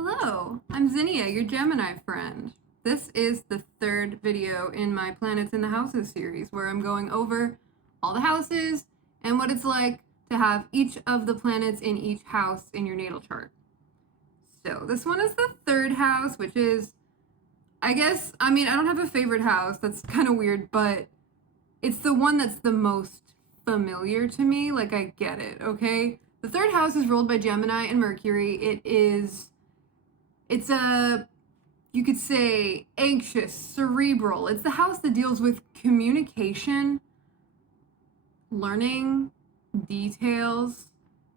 Hello, I'm Zinnia, your Gemini friend. This is the third video in my Planets in the Houses series where I'm going over all the houses and what it's like to have each of the planets in each house in your natal chart. So this one is the third house, which is, I don't have a favorite house, that's kind of weird, but it's the one that's the most familiar to me, like I get it, okay? The third house is ruled by Gemini and Mercury. It's you could say, anxious, cerebral. It's the house that deals with communication, learning, details.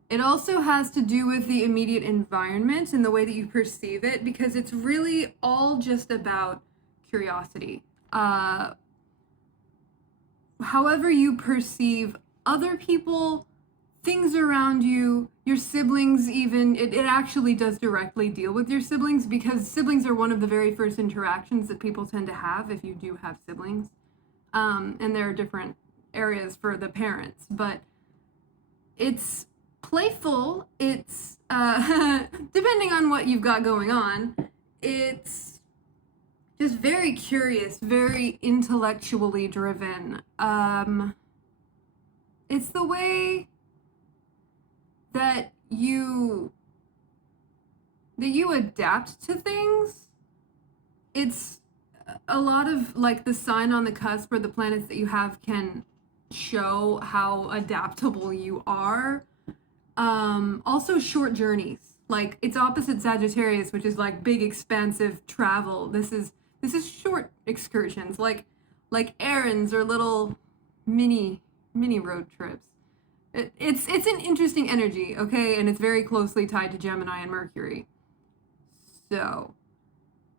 It also has to do with the immediate environment and the way that you perceive it, because it's really all just about curiosity. However you perceive other people, things around you, your siblings even, it actually does directly deal with your siblings, because siblings are one of the very first interactions that people tend to have if you do have siblings. And there are different areas for the parents, but it's playful, it's, depending on what you've got going on, it's just very curious, very intellectually driven. It's the way that you adapt to things. It's a lot of like the sign on the cusp or the planets that you have can show how adaptable you are. Also short journeys, like it's opposite Sagittarius, which is like big expansive travel. This is short excursions, like errands or little mini road trips. It's an interesting energy, okay? And it's very closely tied to Gemini and Mercury. So,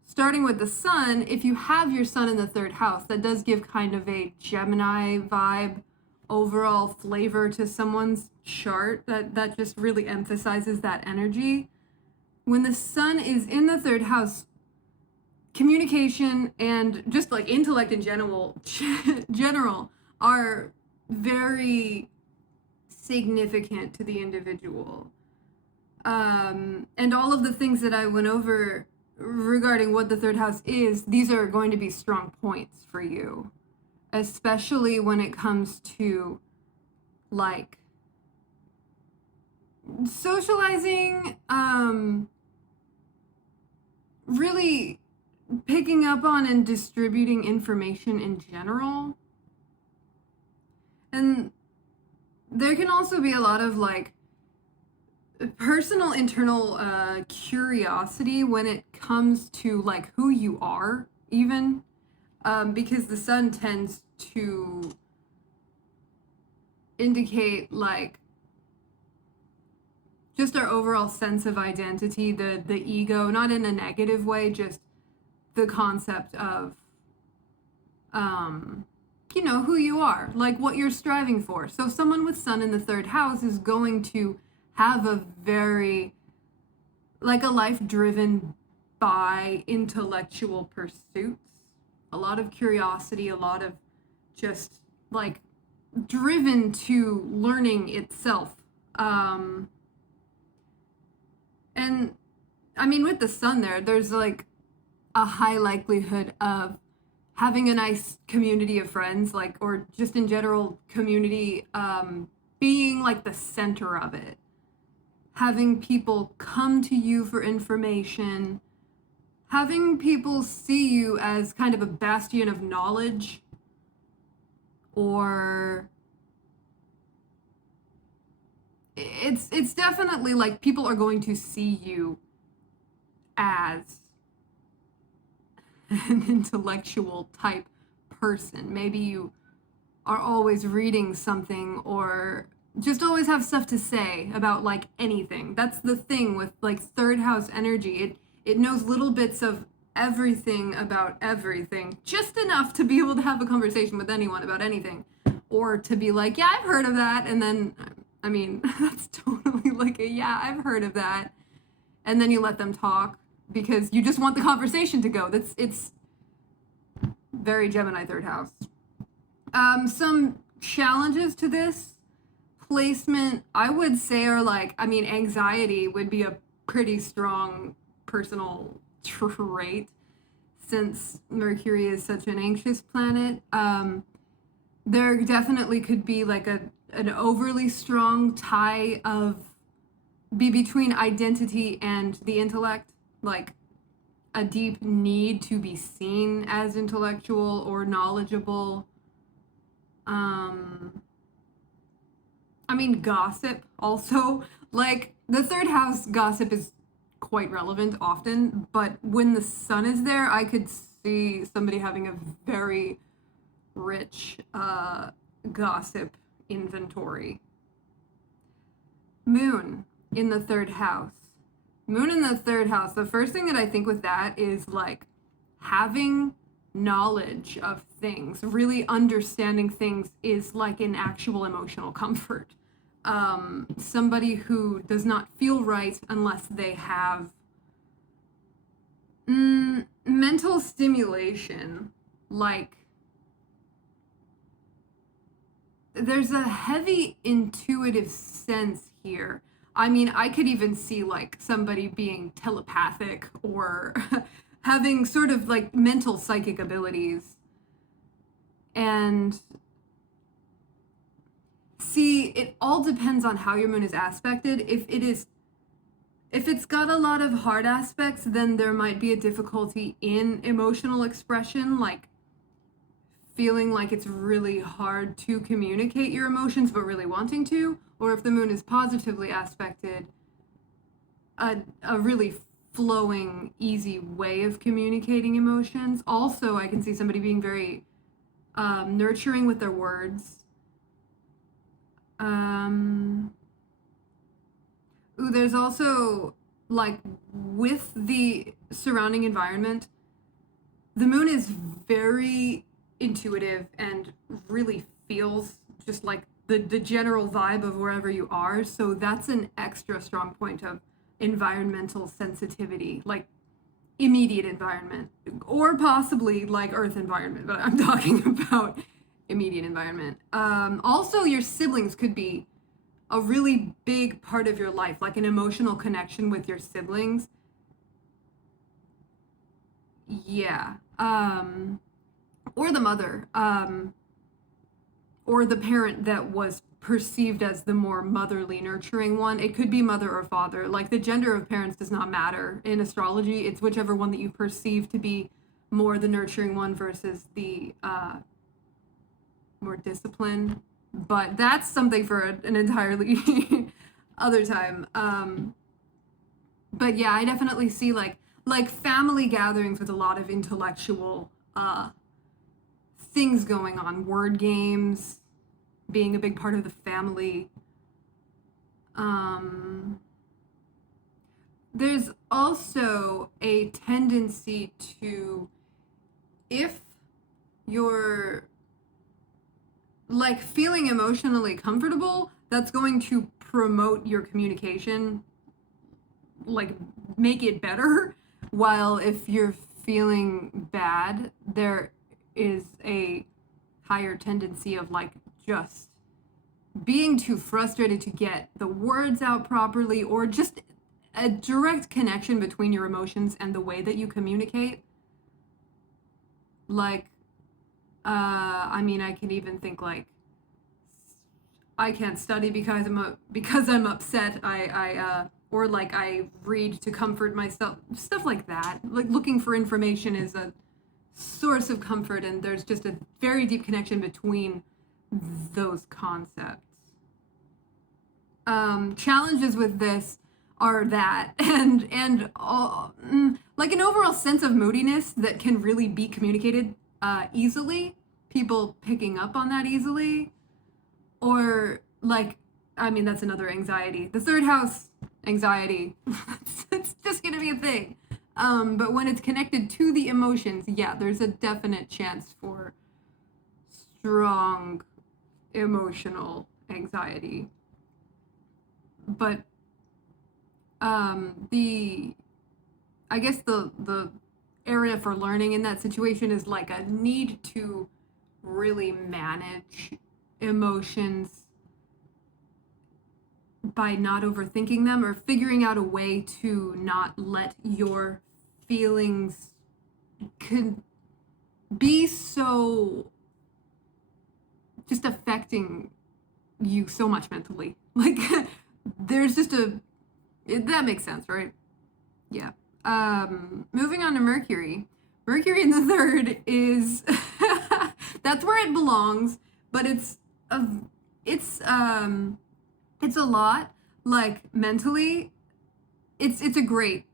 starting with the sun, if you have your sun in the third house, that does give kind of a Gemini vibe, overall flavor to someone's chart. That just really emphasizes that energy. When the sun is in the third house, communication and just like intellect in general are very significant to the individual. And all of the things that I went over regarding what the third house is, these are going to be strong points for you, especially when it comes to like socializing, really picking up on and distributing information in general. And there can also be a lot of like personal internal curiosity when it comes to like who you are, even because the sun tends to indicate like just our overall sense of identity, the ego, not in a negative way, just the concept of who you are, like what you're striving for. So someone with sun in the third house is going to have a very, like a life driven by intellectual pursuits, a lot of curiosity, a lot of just like driven to learning itself. And I mean, with the sun there's like a high likelihood of having a nice community of friends, like, or just in general community, being like the center of it, having people come to you for information, having people see you as kind of a bastion of knowledge, or it's definitely like people are going to see you as an intellectual type person. Maybe you are always reading something or just always have stuff to say about like anything. That's the thing with like third house energy. It knows little bits of everything about everything, just enough to be able to have a conversation with anyone about anything, or to be like, yeah, I've heard of that, and then I mean that's totally like a yeah, I've heard of that, and then you let them talk because you just want the conversation to go. It's very Gemini third house. Some challenges to this placement, I would say, are like, I mean, anxiety would be a pretty strong personal trait, since Mercury is such an anxious planet. There definitely could be like an overly strong tie of be between identity and the intellect, like a deep need to be seen as intellectual or knowledgeable. I mean, gossip also. Like, the third house gossip is quite relevant often, but when the sun is there, I could see somebody having a very rich gossip inventory. Moon in the third house. Moon in the third house, the first thing that I think with that is like having knowledge of things, really understanding things is like an actual emotional comfort. Somebody who does not feel right unless they have mental stimulation, like there's a heavy intuitive sense here. I mean, I could even see like somebody being telepathic or having sort of like mental psychic abilities. And see, it all depends on how your moon is aspected. If it's got a lot of hard aspects, then there might be a difficulty in emotional expression, like feeling like it's really hard to communicate your emotions but really wanting to. Or if the moon is positively aspected, a really flowing, easy way of communicating emotions. Also, I can see somebody being very nurturing with their words. There's also, like, with the surrounding environment, the moon is very intuitive and really feels just like the general vibe of wherever you are. So that's an extra strong point of environmental sensitivity, like immediate environment, or possibly like Earth environment, but I'm talking about immediate environment. Also, your siblings could be a really big part of your life, like an emotional connection with your siblings. Yeah. Or the mother, or the parent that was perceived as the more motherly, nurturing one. It could be mother or father. Like, the gender of parents does not matter in astrology. It's whichever one that you perceive to be more the nurturing one versus the more disciplined. But that's something for an entirely other time. But yeah, I definitely see like family gatherings with a lot of intellectual things going on, word games being a big part of the family. There's also a tendency to, if you're like feeling emotionally comfortable, that's going to promote your communication, like make it better. While if you're feeling bad, there is a higher tendency of like just being too frustrated to get the words out properly, or just a direct connection between your emotions and the way that you communicate. Like, I mean, I can even think like, I can't study because I'm upset. Or like I read to comfort myself, stuff like that. Like, looking for information is a source of comfort, and there's just a very deep connection between those concepts. Challenges with this are that, and like an overall sense of moodiness that can really be communicated easily, people picking up on that easily. Or like, I mean, that's another anxiety. The third house anxiety, it's just gonna be a thing. But when it's connected to the emotions, yeah, there's a definite chance for strong emotional anxiety. But the I guess the area for learning in that situation is like a need to really manage emotions by not overthinking them or figuring out a way to not let your feelings be so just affecting you so much mentally. Like, there's just that makes sense, right? Yeah. Moving on to Mercury. Mercury in the third is that's where it belongs, but it's a lot, like, mentally. It's a great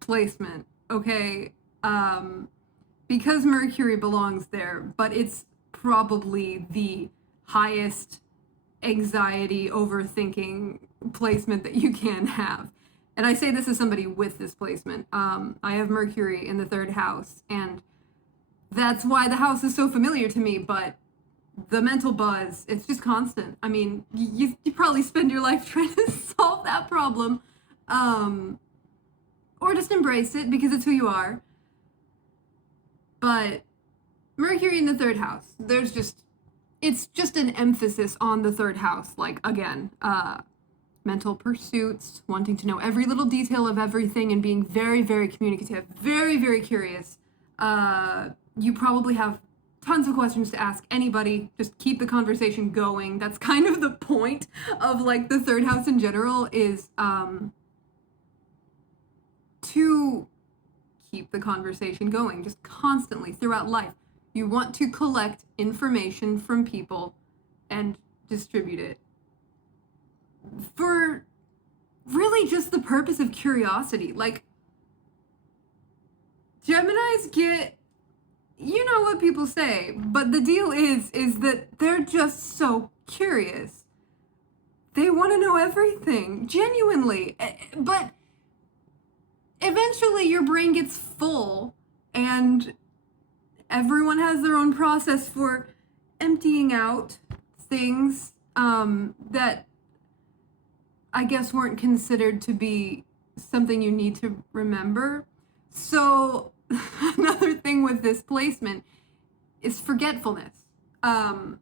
placement, okay? Because Mercury belongs there, but it's probably the highest anxiety, overthinking placement that you can have. And I say this as somebody with this placement. I have Mercury in the third house, and that's why the house is so familiar to me, but the mental buzz, it's just constant. I mean, you probably spend your life trying to solve that problem, or just embrace it because it's who you are. But Mercury in the third house, it's just an emphasis on the third house. Like, again, mental pursuits, wanting to know every little detail of everything and being very, very communicative, very, very curious. You probably have tons of questions to ask anybody. Just keep the conversation going. That's kind of the point of, like, the third house in general, is to keep the conversation going just constantly throughout life. You want to collect information from people and distribute it for really just the purpose of curiosity. Like, Geminis get, you know what people say, but the deal is that they're just so curious. They want to know everything, genuinely. But eventually your brain gets full, and everyone has their own process for emptying out things that I guess weren't considered to be something you need to remember. So another thing with this placement is forgetfulness. And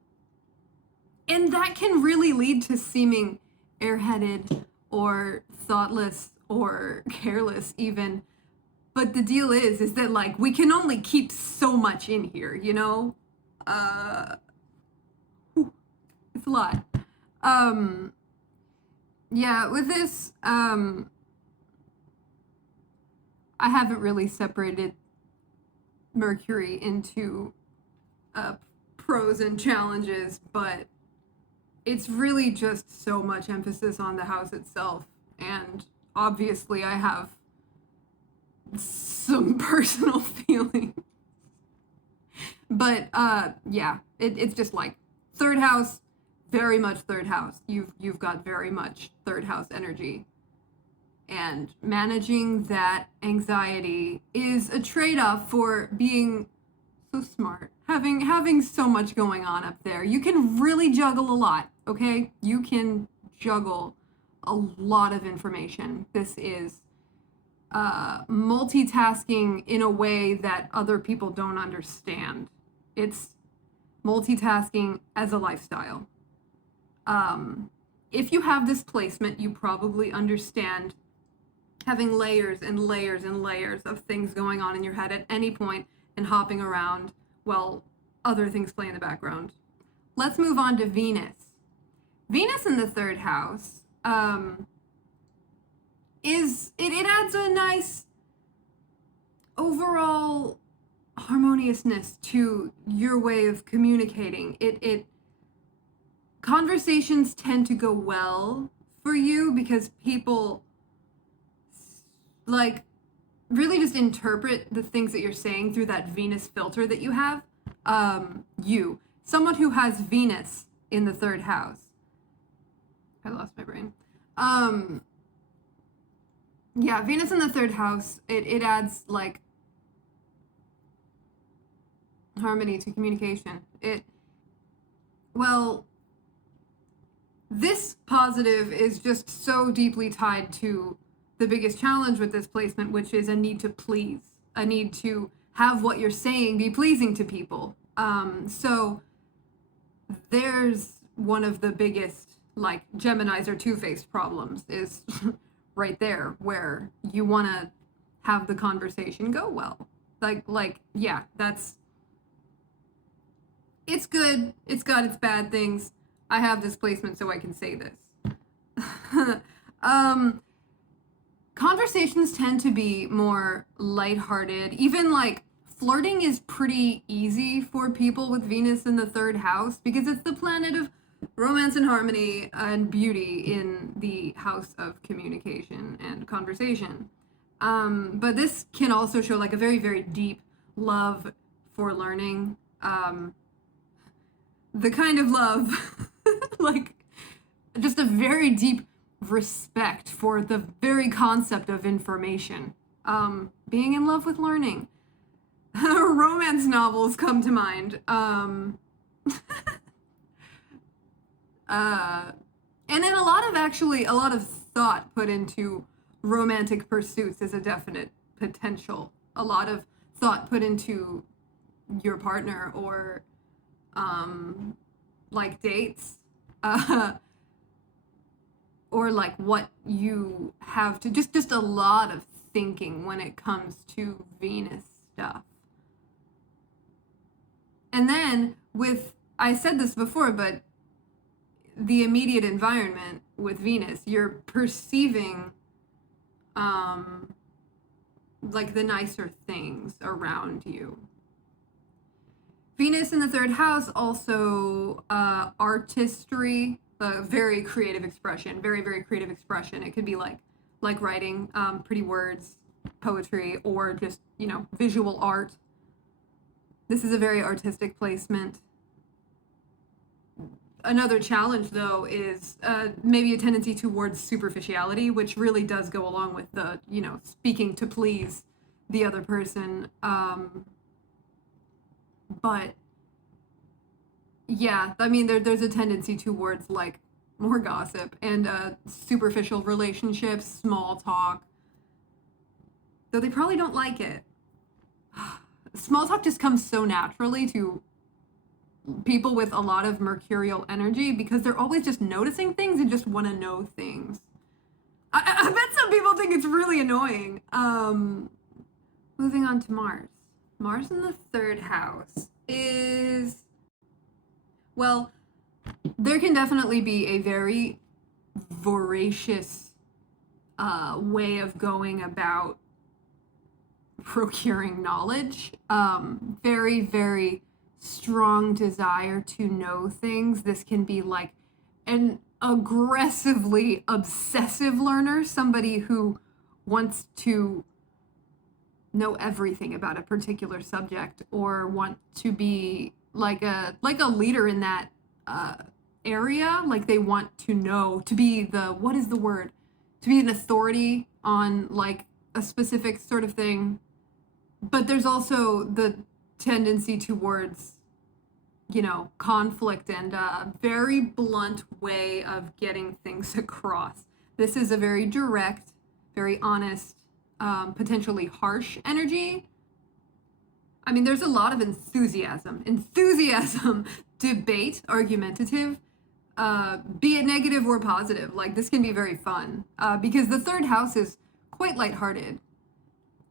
that can really lead to seeming airheaded or thoughtless or careless even. But the deal is that, like, we can only keep so much in here, you know? It's a lot. Yeah, with this, I haven't really separated Mercury into pros and challenges, but it's really just so much emphasis on the house itself. And obviously I have some personal feelings. But yeah, it's just like third house, very much third house. You've got very much third house energy. And managing that anxiety is a trade-off for being so smart. Having so much going on up there. You can really juggle a lot, okay? You can juggle a lot of information. This is multitasking in a way that other people don't understand. It's multitasking as a lifestyle. If you have this placement, you probably understand having layers and layers and layers of things going on in your head at any point and hopping around while other things play in the background. Let's move on to Venus. Venus in the third house it adds a nice overall harmoniousness to your way of communicating. It conversations tend to go well for you because people, like, really just interpret the things that you're saying through that Venus filter that you have. Someone who has Venus in the third house. I lost my brain. Yeah, Venus in the third house, it adds, like, harmony to communication. This positive is just so deeply tied to the biggest challenge with this placement, which is a need to please, a need to have what you're saying be pleasing to people. So there's one of the biggest like Geminis are two-faced problems is right there, where you want to have the conversation go well. Yeah, it's good. It's got its bad things. I have this placement so I can say this. um, Conversations tend to be more lighthearted. Even like flirting is pretty easy for people with Venus in the third house because it's the planet of romance and harmony and beauty in the house of communication and conversation. But this can also show like a very, very deep love for learning. The kind of love, like just a very deep respect for the very concept of information. Being in love with learning. Romance novels come to mind. And then a lot of thought put into romantic pursuits is a definite potential. A lot of thought put into your partner or like dates, or like what you have to just a lot of thinking when it comes to Venus stuff. And then I said this before, but the immediate environment with Venus, you're perceiving like the nicer things around you. Venus in the third house also artistry, very creative expression, very, very creative expression. It could be like writing pretty words, poetry, or just, visual art. This is a very artistic placement. Another challenge, though, is maybe a tendency towards superficiality, which really does go along with the, speaking to please the other person. But yeah, I mean, there's a tendency towards like more gossip and superficial relationships, small talk. Though they probably don't like it. Small talk just comes so naturally to people with a lot of mercurial energy because they're always just noticing things and just want to know things. I bet some people think it's really annoying. Moving on to Mars. Mars in the third house is, well, there can definitely be a very voracious way of going about procuring knowledge. Very, very strong desire to know things. This can be like an aggressively obsessive learner, somebody who wants to know everything about a particular subject or want to be like a leader in that area. Like they want to know, to be what is the word? To be an authority on like a specific sort of thing. But there's also the tendency towards, conflict and a very blunt way of getting things across. This is a very direct, very honest, potentially harsh energy. I mean, there's a lot of enthusiasm, debate, argumentative, be it negative or positive. Like this can be very fun because the third house is quite lighthearted,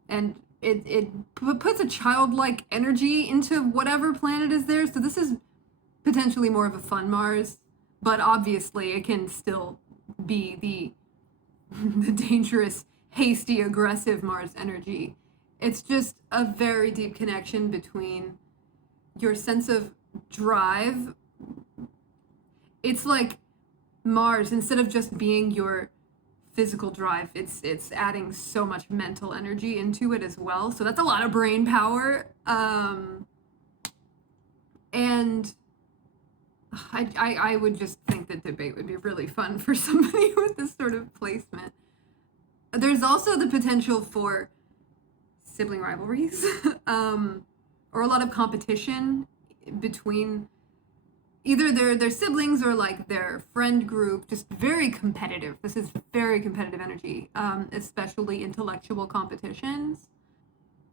and it puts a childlike energy into whatever planet is there. So this is potentially more of a fun Mars, but obviously it can still be the dangerous, hasty, aggressive Mars energy. It's just a very deep connection between your sense of drive. It's like Mars, instead of just being your physical drive, it's adding so much mental energy into it as well. So that's a lot of brain power. And I would just think that debate would be really fun for somebody with this sort of placement. There's also the potential for sibling rivalries, or a lot of competition between either their siblings or like their friend group. Just very competitive. This is very competitive energy, especially intellectual competitions.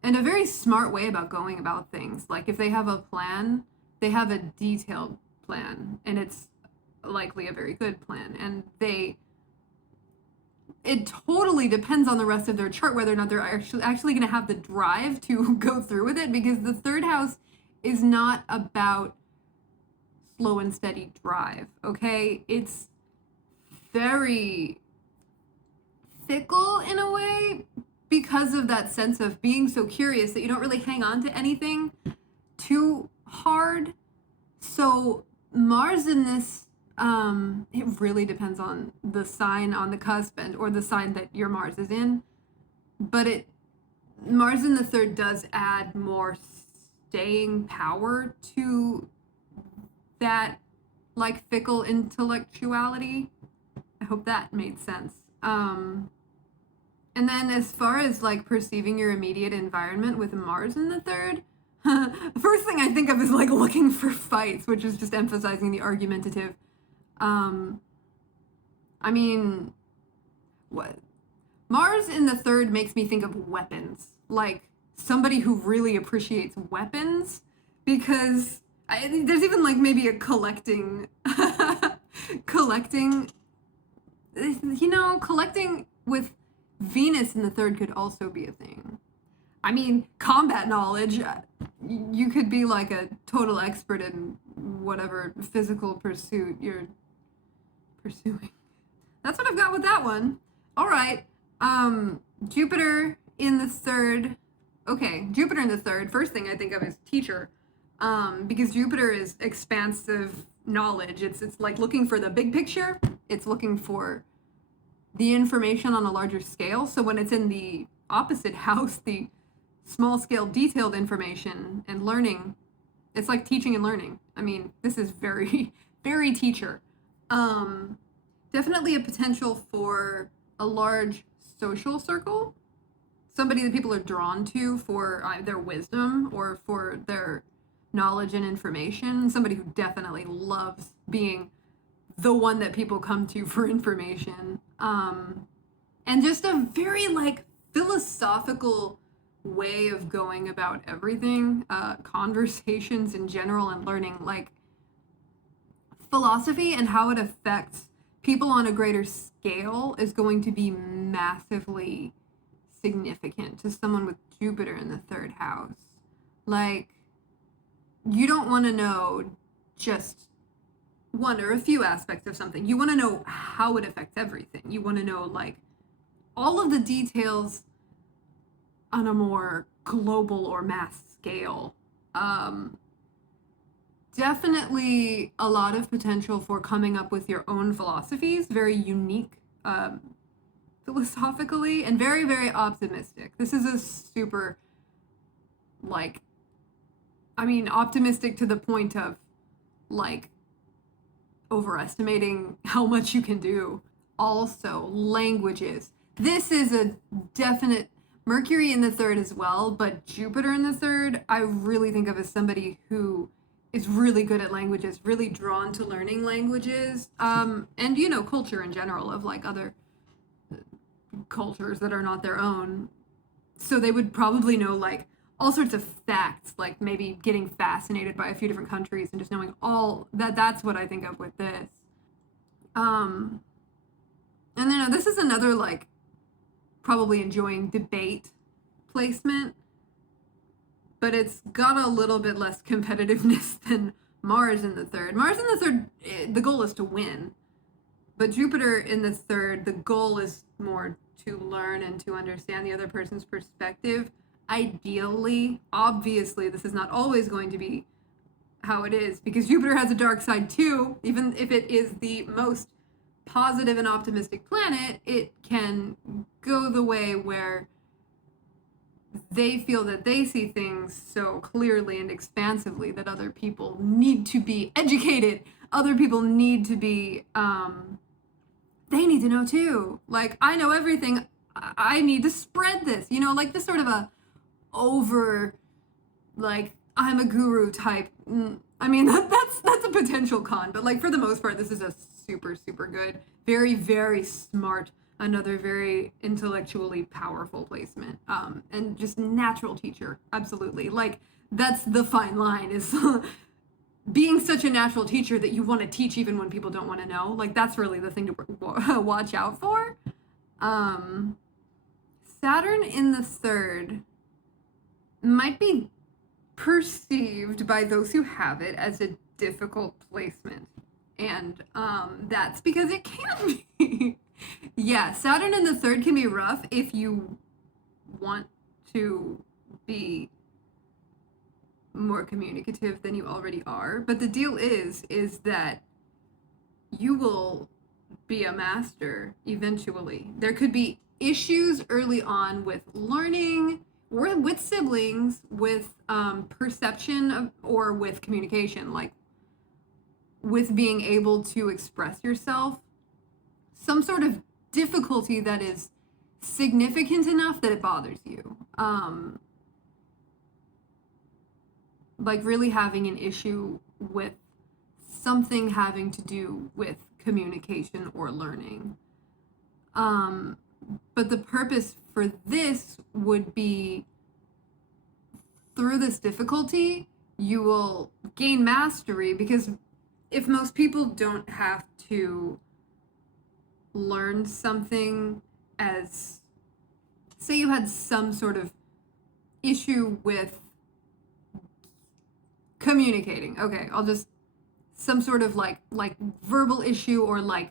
And a very smart way about going about things. Like if they have a plan, they have a detailed plan, and it's likely a very good plan. And it totally depends on the rest of their chart whether or not they're actually going to have the drive to go through with it, because the third house is not about slow and steady drive, okay? It's very fickle in a way because of that sense of being so curious that you don't really hang on to anything too hard. So Mars in this, it really depends on the sign on the cusp or the sign that your Mars is in. But Mars in the third does add more staying power to that, like, fickle intellectuality. I hope that made sense. And then as far as like perceiving your immediate environment with Mars in the third, the first thing I think of is like looking for fights, which is just emphasizing the argumentative. I mean, what Mars in the third makes me think of weapons, like somebody who really appreciates weapons, because there's even like maybe a collecting, collecting with Venus in the third could also be a thing. I mean, combat knowledge, you could be like a total expert in whatever physical pursuit you're pursuing. That's what I've got with that one. All right. Jupiter in the third. Okay, Jupiter in the third. First thing I think of is teacher, because Jupiter is expansive knowledge. It's like looking for the big picture. It's looking for the information on a larger scale. So when it's in the opposite house, the small scale detailed information and learning, it's like teaching and learning. I mean, this is very, very teacher. Definitely a potential for a large social circle, somebody that people are drawn to for their wisdom or for their knowledge and information, somebody who definitely loves being the one that people come to for information, and just a very like philosophical way of going about everything, conversations in general, and learning like philosophy and how it affects people on a greater scale is going to be massively significant to someone with Jupiter in the third house. Like, you don't want to know just one or a few aspects of something. You want to know how it affects everything. You want to know like all of the details on a more global or mass scale. Definitely a lot of potential for coming up with your own philosophies, very unique philosophically, and very, very optimistic. This is a super, like, I mean, optimistic to the point of, like, overestimating how much you can do. Also, languages. This is a definite Mercury in the third as well, but Jupiter in the third, I really think of as somebody who is really good at languages, really drawn to learning languages, and, you know, culture in general of, like, other cultures that are not their own. So they would probably know, like, all sorts of facts, like maybe getting fascinated by a few different countries and just knowing all that. That's what I think of with this. And then this is another, like, probably enjoying debate placement, but it's got a little bit less competitiveness than Mars in the third. Mars in the third, the goal is to win, but Jupiter in the third, the goal is more to learn and to understand the other person's perspective. Ideally, obviously, this is not always going to be how it is, because Jupiter has a dark side too. Even if it is the most positive and optimistic planet, it can go the way where they feel that they see things so clearly and expansively that other people need to be educated. Other people need to be, they need to know too. Like, I know everything. I need to spread this, you know, like this sort of a over, like, I'm a guru type. I mean, that's a potential con, but like for the most part, this is a super, super good, very, very smart, another very intellectually powerful placement, and just natural teacher. Absolutely. Like, that's the fine line, is being such a natural teacher that you want to teach even when people don't want to know. Like, that's really the thing to watch out for. Saturn in the third might be perceived by those who have it as a difficult placement. And that's because it can be. Yeah, Saturn in the third can be rough if you want to be more communicative than you already are. But the deal is that you will be a master eventually. There could be issues early on with learning, or with siblings, with perception of, or with communication, like with being able to express yourself. Some sort of difficulty that is significant enough that it bothers you. Like really having an issue with something having to do with communication or learning. But the purpose for this would be, through this difficulty, you will gain mastery, because if most people don't have to learn something, as say you had some sort of issue with communicating, okay, I'll just, some sort of like verbal issue, or like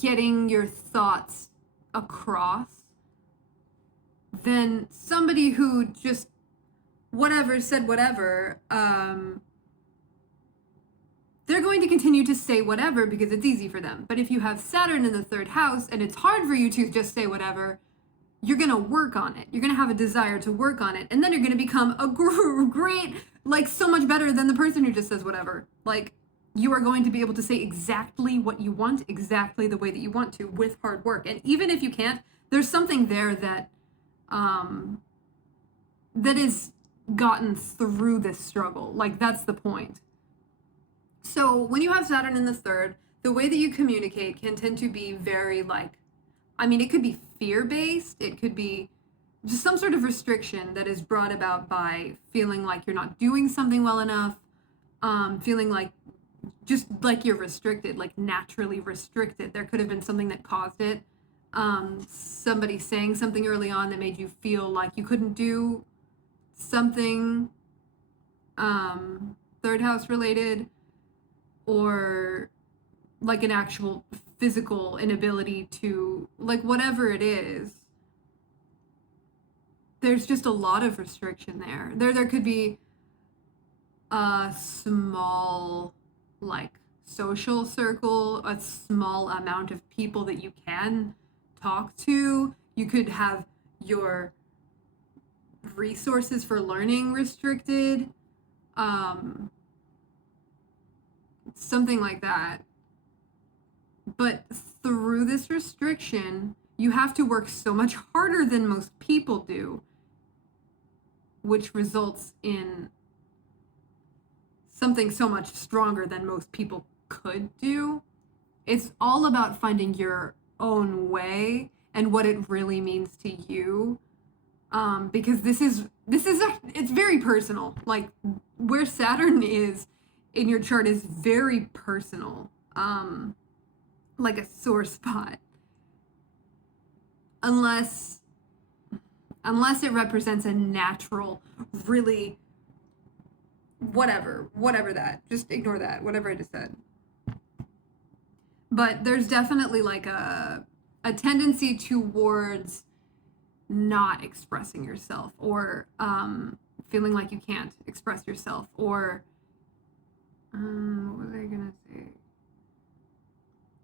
getting your thoughts across, then somebody who just whatever said whatever, they're going to continue to say whatever because it's easy for them. But if you have Saturn in the third house and it's hard for you to just say whatever, you're going to work on it. You're going to have a desire to work on it. And then you're going to become a great, like so much better than the person who just says whatever. Like, you are going to be able to say exactly what you want, exactly the way that you want to, with hard work. And even if you can't, there's something there that that is gotten through this struggle. Like, that's the point. So when you have Saturn in the third, the way that you communicate can tend to be very like, I mean, it could be fear-based. It could be just some sort of restriction that is brought about by feeling like you're not doing something well enough, feeling like just like you're restricted, like naturally restricted. There could have been something that caused it. Somebody saying something early on that made you feel like you couldn't do something third house related, or like an actual physical inability to, like, whatever it is. There's just a lot of restriction there. There could be a small, like, social circle, a small amount of people that you can talk to. You could have your resources for learning restricted, something like that. But through this restriction, you have to work so much harder than most people do, which results in something so much stronger than most people could do. It's all about finding your own way and what it really means to you, because it's very personal. Like, where Saturn is in your chart is very personal, like a sore spot, unless it represents a natural, really, whatever that, just ignore that, whatever I just said. But there's definitely like a tendency towards not expressing yourself, or feeling like you can't express yourself, or what was I gonna say?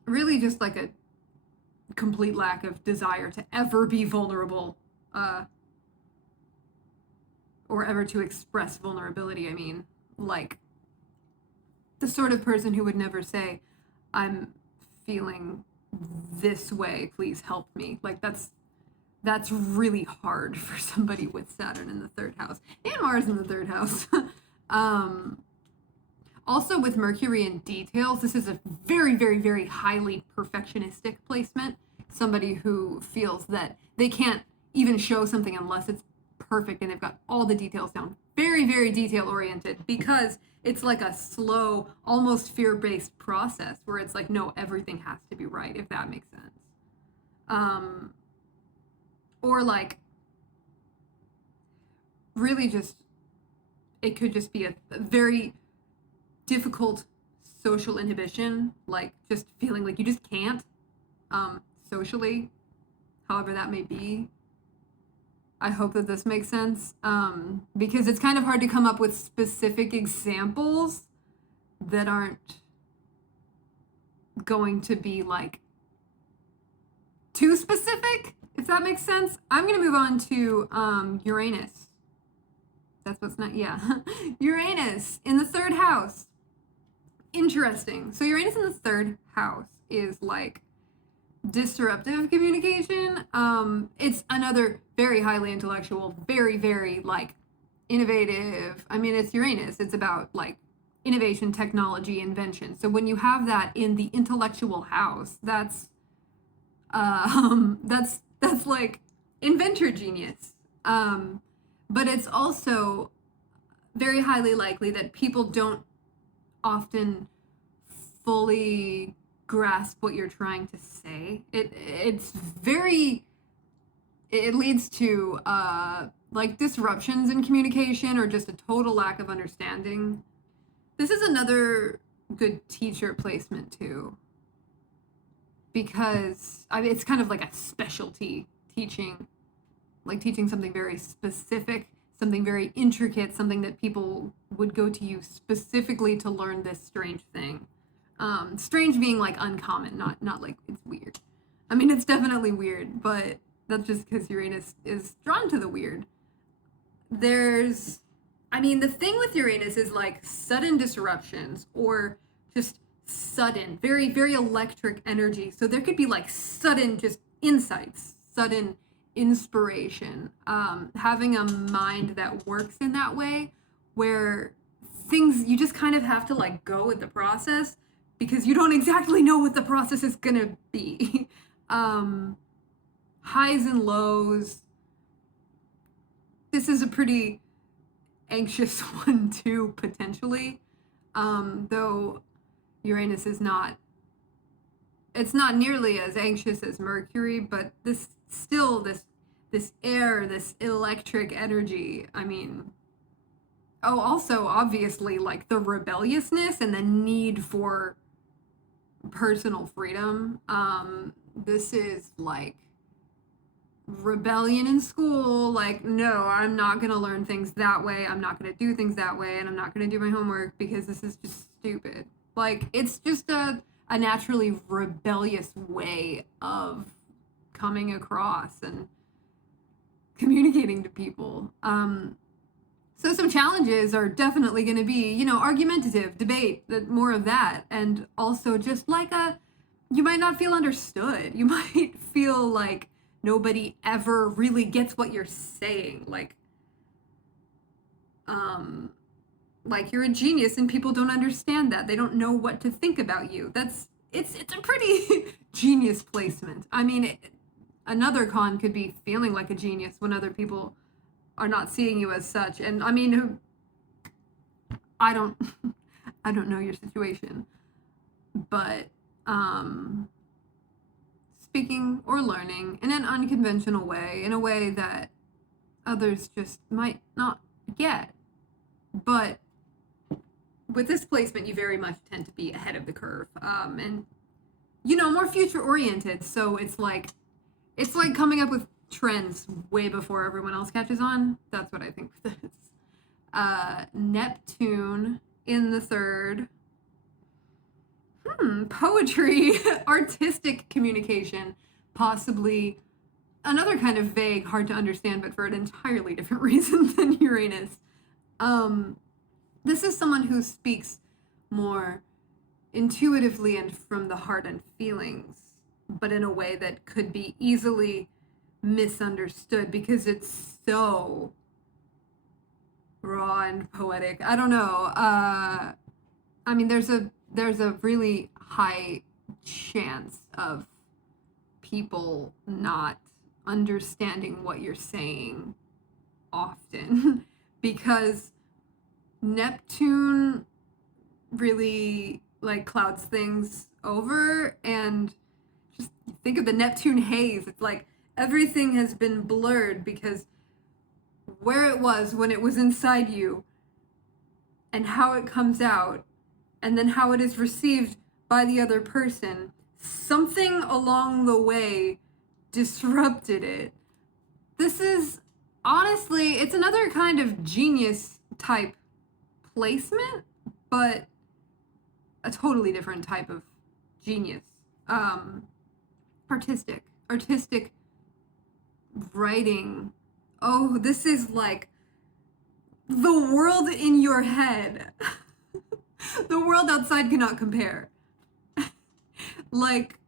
Really just like a complete lack of desire to ever be vulnerable, or ever to express vulnerability. I mean, like, the sort of person who would never say, I'm feeling this way, please help me. Like, that's really hard for somebody with Saturn in the third house and Mars in the third house. Also with Mercury in details, this is a very, very, very highly perfectionistic placement. Somebody who feels that they can't even show something unless it's perfect and they've got all the details down very, very detail oriented, because it's like a slow, almost fear-based process where it's like, no, everything has to be right, if that makes sense. Or like, really just, it could just be a very difficult social inhibition, like just feeling like you just can't, socially, however that may be. I hope that this makes sense, because it's kind of hard to come up with specific examples that aren't going to be like too specific, if that makes sense. I'm gonna move on to Uranus. That's what's not, yeah. Uranus in the third house. Interesting. So Uranus in the third house is like disruptive communication. It's another very highly intellectual, very, very like innovative. I mean, it's Uranus. It's about like innovation, technology, invention. So when you have that in the intellectual house, that's like inventor genius. But it's also very highly likely that people don't often fully grasp what you're trying to say. It leads to like disruptions in communication or just a total lack of understanding. This is another good teacher placement too, because I mean, it's kind of like a specialty teaching, like teaching something very specific, something very intricate, something that people would go to you specifically to learn this strange thing. Strange being like uncommon, not like it's weird. I mean, it's definitely weird, but that's just because Uranus is drawn to the weird. I mean, the thing with Uranus is like sudden disruptions or just sudden, very, very electric energy. So there could be like sudden just insights, sudden inspiration. Having a mind that works in that way, where things, you just kind of have to like go with the process because you don't exactly know what the process is gonna be. Highs and lows. This is a pretty anxious one too, potentially. Though Uranus is not, it's not nearly as anxious as Mercury, but this air, this electric energy, I mean, oh, also obviously like the rebelliousness and the need for personal freedom. This is like rebellion in school, like, no, I'm not gonna learn things that way, I'm not gonna do things that way, and I'm not gonna do my homework because this is just stupid. Like, it's just a naturally rebellious way of coming across and communicating to people. So some challenges are definitely going to be, argumentative, debate, more of that. And also just like you might not feel understood. You might feel like nobody ever really gets what you're saying. Like you're a genius and people don't understand that. They don't know what to think about you. It's a pretty genius placement. I mean, another con could be feeling like a genius when other people are not seeing you as such. And I mean, I don't know your situation, but speaking or learning in an unconventional way, in a way that others just might not get. But with this placement, you very much tend to be ahead of the curve, and more future oriented. So it's like coming up with trends way before everyone else catches on. That's what I think with this. Neptune in the third. Poetry, artistic communication, possibly another kind of vague, hard to understand, but for an entirely different reason than Uranus. This is someone who speaks more intuitively and from the heart and feelings, but in a way that could be easily misunderstood because it's so raw and poetic. I don't know. I mean, there's a really high chance of people not understanding what you're saying often because Neptune really like clouds things over, and just think of the Neptune haze. It's like everything has been blurred because where it was when it was inside you and how it comes out and then how it is received by the other person, something along the way disrupted it. This is honestly, it's another kind of genius type placement, but a totally different type of genius. Artistic writing. Oh, this is like the world in your head. The world outside cannot compare. Like,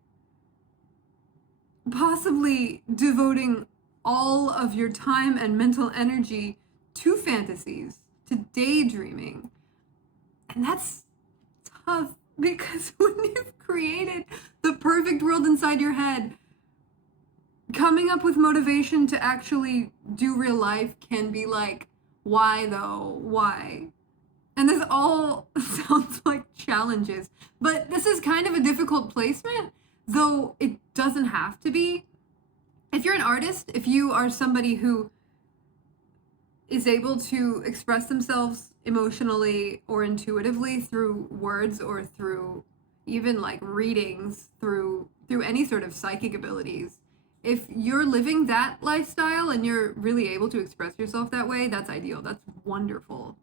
possibly devoting all of your time and mental energy to fantasies, to daydreaming. And that's tough because when you've created the perfect world inside your head, coming up with motivation to actually do real life can be like, why though? Why? And this all sounds like challenges, but this is kind of a difficult placement, though it doesn't have to be. If you're an artist, if you are somebody who is able to express themselves emotionally or intuitively through words or through even like readings, through any sort of psychic abilities, if you're living that lifestyle and you're really able to express yourself that way, that's ideal. That's wonderful.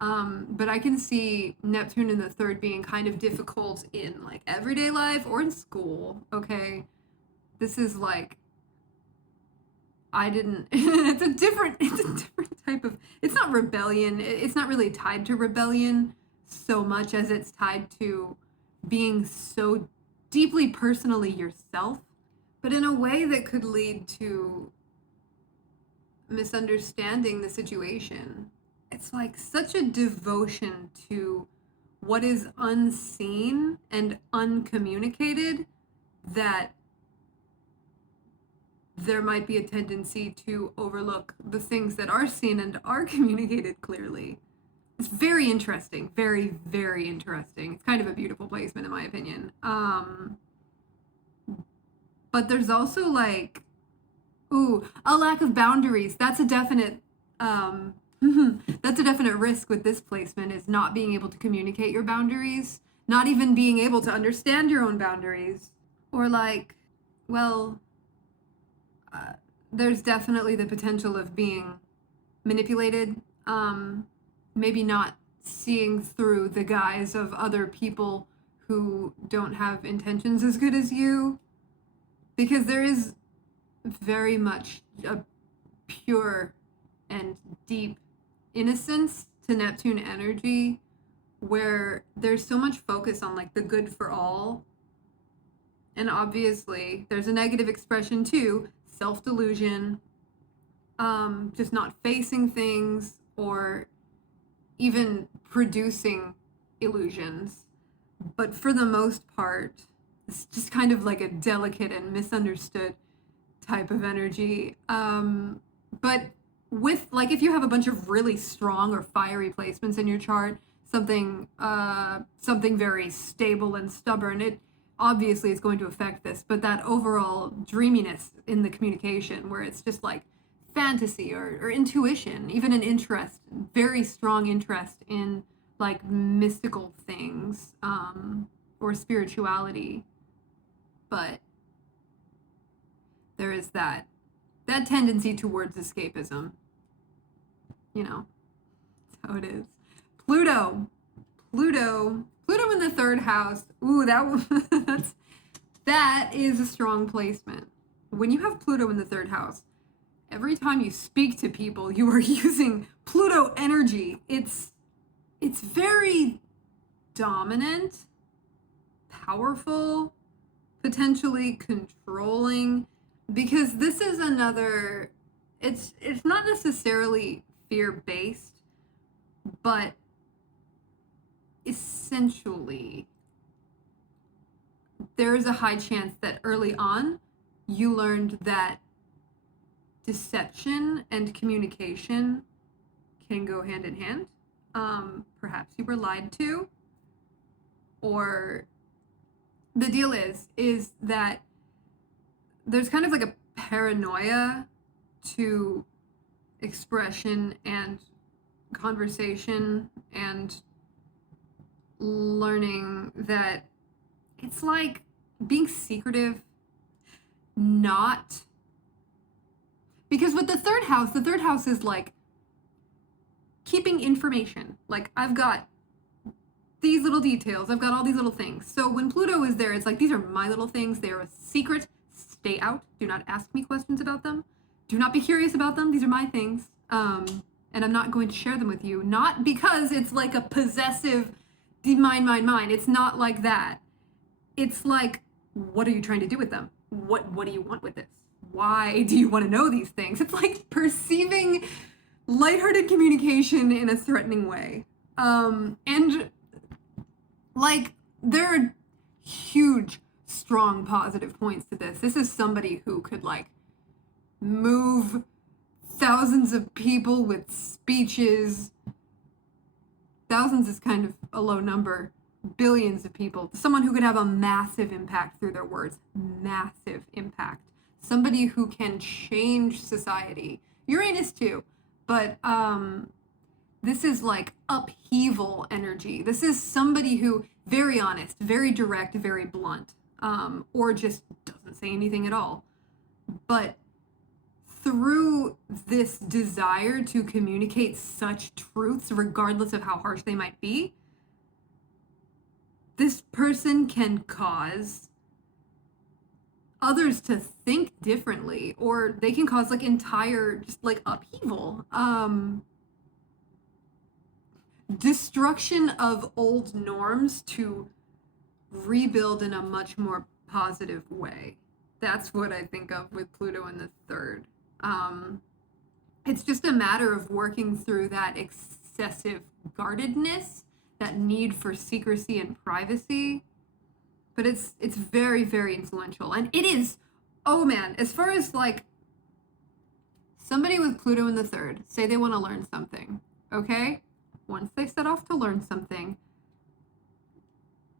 But I can see Neptune in the third being kind of difficult in like everyday life or in school. Okay, this is like, it's a different type of, it's not rebellion. It's not really tied to rebellion so much as it's tied to being so deeply personally yourself, but in a way that could lead to misunderstanding the situation. It's like such a devotion to what is unseen and uncommunicated that there might be a tendency to overlook the things that are seen and are communicated clearly. It's very interesting, very, very interesting. It's kind of a beautiful placement in my opinion. But there's also like, a lack of boundaries. That's a definite, that's a definite risk with this placement, is not being able to communicate your boundaries, not even being able to understand your own boundaries. Or like, well, there's definitely the potential of being manipulated, maybe not seeing through the guise of other people who don't have intentions as good as you, because there is very much a pure and deep innocence to Neptune energy, where there's so much focus on like the good for all. And obviously there's a negative expression too, self-delusion, just not facing things or even producing illusions. But for the most part, it's just kind of like a delicate and misunderstood type of energy. But with like, if you have a bunch of really strong or fiery placements in your chart, something very stable and stubborn, it obviously is going to affect this. But that overall dreaminess in the communication, where it's just like fantasy or intuition, even an interest, very strong interest in like mystical things, or spirituality. But there is that tendency towards escapism. You know, that's how it is. Pluto in the third house. Ooh, that is a strong placement. When you have Pluto in the third house, every time you speak to people, you are using Pluto energy. It's very dominant, powerful, potentially controlling, because this is another, it's not necessarily fear-based, but essentially there is a high chance that early on you learned that deception and communication can go hand in hand. Perhaps you were lied to, or the deal is that there's kind of like a paranoia to expression and conversation and learning that it's like being secretive, not because with the third house is like keeping information. Like, I've got these little details, I've got all these little things. So when Pluto is there, it's like, these are my little things, they are a secret. Stay out. Do not ask me questions about them. Do not be curious about them. These are my things. And I'm not going to share them with you. Not because it's like a possessive mine. It's not like that. It's like, what are you trying to do with them? What do you want with this? Why do you want to know these things? It's like perceiving lighthearted communication in a threatening way. And like, there are huge, strong positive points to this. This is somebody who could like move thousands of people with speeches. Thousands is kind of a low number. Billions of people. Someone who could have a massive impact through their words. Massive impact. Somebody who can change society. Uranus too. But this is like upheaval energy. This is somebody who, very honest, very direct, very blunt, or just doesn't say anything at all. But through this desire to communicate such truths, regardless of how harsh they might be, this person can cause others to think differently, or they can cause like entire just like upheaval, destruction of old norms to rebuild in a much more positive way. That's what I think of with Pluto in the third. It's just a matter of working through that excessive guardedness, that need for secrecy and privacy. But it's very, very influential. And it is, oh man, as far as like somebody with Pluto in the third, say they want to learn something, okay? Once they set off to learn something,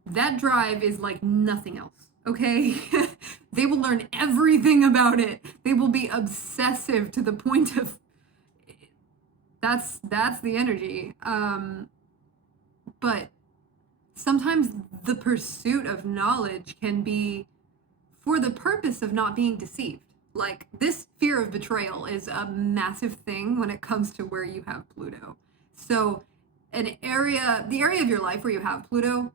that drive is like nothing else, okay? They will learn everything about it. They will be obsessive to the point of, that's the energy. But sometimes the pursuit of knowledge can be for the purpose of not being deceived. Like, this fear of betrayal is a massive thing when it comes to where you have Pluto. So the area of your life where you have Pluto,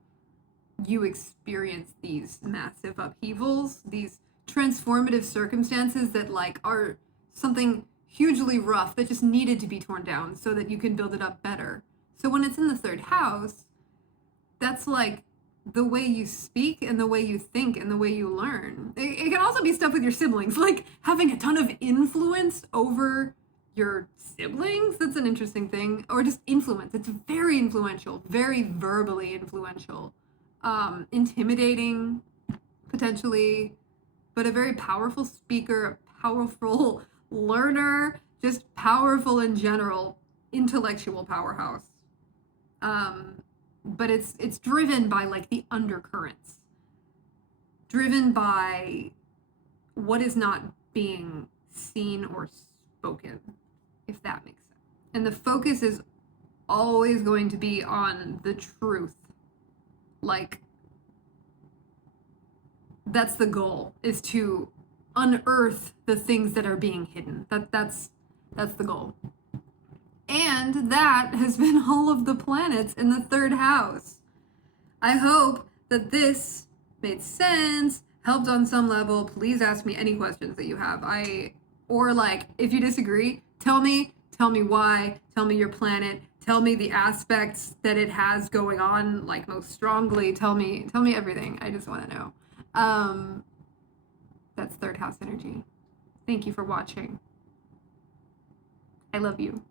you experience these massive upheavals, these transformative circumstances that like are something hugely rough that just needed to be torn down so that you can build it up better. So when it's in the third house, that's like the way you speak and the way you think and the way you learn. It can also be stuff with your siblings, like having a ton of influence over your siblings. That's an interesting thing. Or just influence. It's very influential, very verbally influential, intimidating potentially, but a very powerful speaker, a powerful learner, just powerful in general, intellectual powerhouse. But it's driven by like the undercurrents, driven by what is not being seen or spoken, if that makes sense. And the focus is always going to be on the truth. Like, that's the goal, is to unearth the things that are being hidden. That's the goal. And that has been all of the planets in the third house. I hope that this made sense, helped on some level. Please ask me any questions that you have. Or like, if you disagree, tell me why, tell me your planet, tell me the aspects that it has going on, like most strongly. Tell me everything. I just want to know. That's third house energy. Thank you for watching. I love you.